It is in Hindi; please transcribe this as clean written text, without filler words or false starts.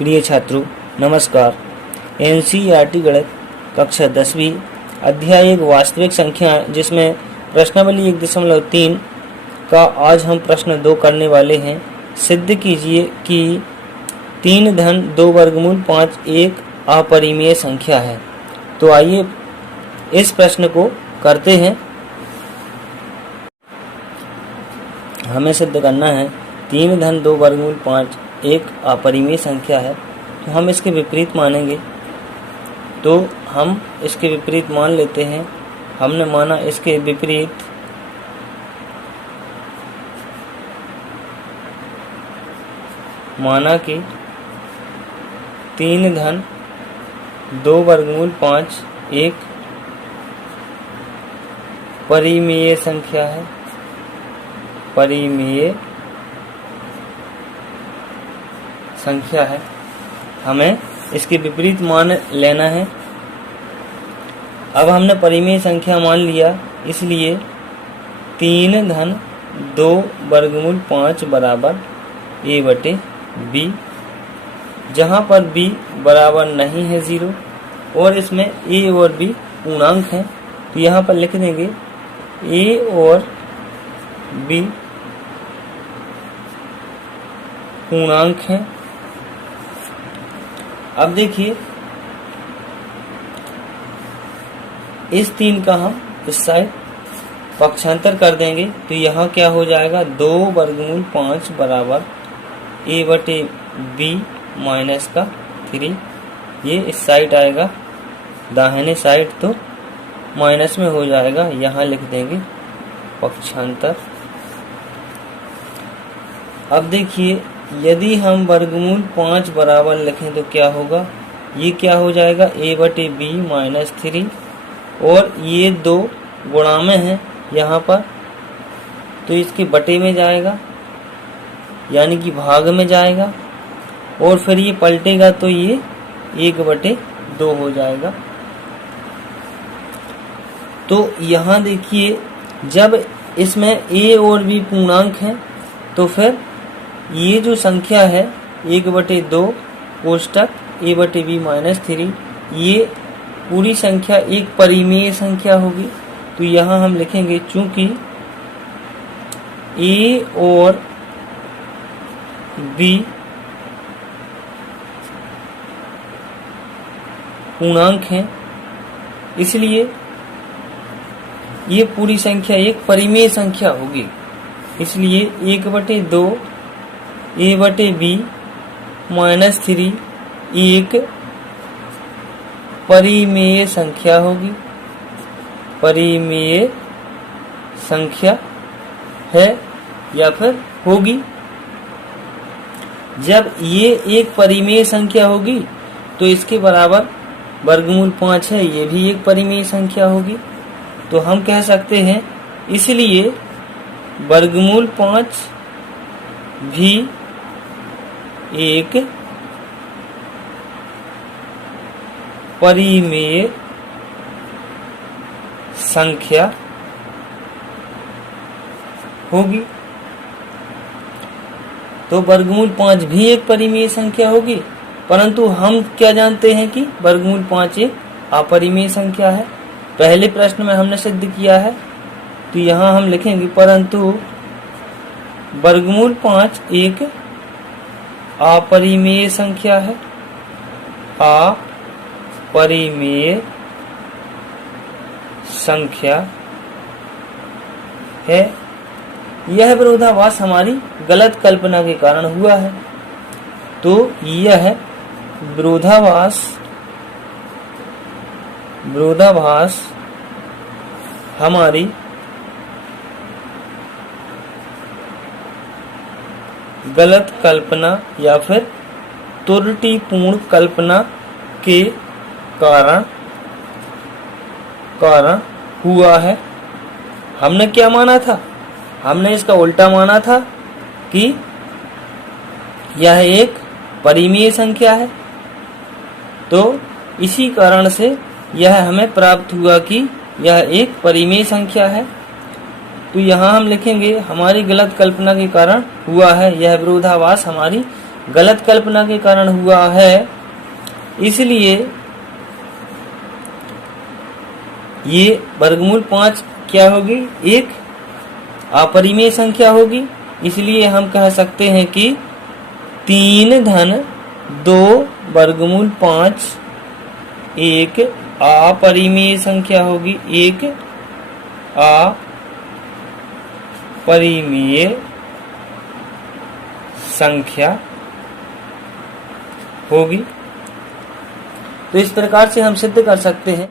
प्रिय छात्रों, नमस्कार। एनसीईआरटी गणित कक्षा 10वीं अध्याय एक वास्तविक संख्या जिसमें प्रश्नावली 1.3 का आज हम प्रश्न 2 करने वाले हैं। सिद्ध कीजिए कि 3 धन 2 वर्गमूल 5 एक अपरिमेय संख्या है। तो आइए इस प्रश्न को करते हैं। हमें सिद्ध करना है 3 धन 2 वर्गमूल 5 एक अपरिमेय संख्या है। तो हम इसके विपरीत मानेंगे, तो हम इसके विपरीत मान लेते हैं। हमने माना इसके विपरीत माना कि 3 धन 2 वर्गमूल 5 एक परिमेय संख्या है। परिमेय संख्या है। हमें इसके विपरीत मान लेना है। अब हमने परिमेय संख्या मान लिया, इसलिए 3 धन 2 वर्गमूल 5 बराबर a बटे b, जहाँ पर b बराबर नहीं है 0 और इसमें a और b पूर्णांक हैं। तो यहाँ पर लिख देंगे a और b पूर्णांक हैं। अब देखिए, इस 3 का हम इस साइड पक्षांतर कर देंगे, तो यहाँ क्या हो जाएगा 2 वर्गमूल 5 बराबर a बटे b माइनस का 3। ये इस साइड आएगा दाहिने साइड, तो माइनस में हो जाएगा। यहाँ लिख देंगे पक्षांतर। अब देखिए, यदि हम वर्गमूल 5 बराबर लिखें तो क्या होगा, ये क्या हो जाएगा a बटे b माइनस 3, और ये 2 गुणा में है यहाँ पर, तो इसके बटे में जाएगा, यानी कि भाग में जाएगा, और फिर ये पलटेगा तो ये 1 बटे 2 हो जाएगा। तो यहाँ देखिए, जब इसमें a और b पूर्णांक हैं, तो फिर ये जो संख्या है 1 बटे 2 कोष्टक a बटे b माइनस 3, ये पूरी संख्या एक परिमेय संख्या होगी। तो यहाँ हम लिखेंगे, चूंकि a और b पूर्णांक हैं, इसलिए ये पूरी संख्या एक परिमेय संख्या होगी। इसलिए 1 बटे 2 a बटे b माइनस 3 एक परिमेय संख्या होगी। परिमेय संख्या है या फिर होगी। जब ये एक परिमेय संख्या होगी तो इसके बराबर वर्गमूल 5 है, ये भी एक परिमेय संख्या होगी। तो हम कह सकते हैं, इसलिए वर्गमूल 5 भी एक परिमेय संख्या होगी। तो वर्गमूल 5 भी एक परिमेय संख्या होगी, परंतु हम क्या जानते हैं कि वर्गमूल 5 एक अपरिमेय संख्या है। पहले प्रश्न में हमने सिद्ध किया है, तो यहाँ हम लिखेंगे, परंतु वर्गमूल 5 एक अपरिमेय संख्या है। अपरिमेय संख्या है। यह विरोधाभास हमारी गलत कल्पना के कारण हुआ है। तो यह विरोधाभास हमारी गलत कल्पना या फिर त्रुटिपूर्ण कल्पना के कारण हुआ है। हमने क्या माना था, हमने इसका उल्टा माना था कि यह एक परिमेय संख्या है। तो इसी कारण से यह हमें प्राप्त हुआ कि यह एक परिमेय संख्या है। तो यहाँ हम लिखेंगे, हमारी गलत कल्पना के कारण हुआ है। यह विरोधाभास हमारी गलत कल्पना के कारण हुआ है, इसलिए ये वर्गमूल 5 क्या होगी, एक अपरिमेय संख्या होगी। इसलिए हम कह सकते हैं कि 3/2 वर्गमूल 5 एक अपरिमेय संख्या होगी, एक अपरिमेय संख्या होगी। तो इस प्रकार से हम सिद्ध कर सकते हैं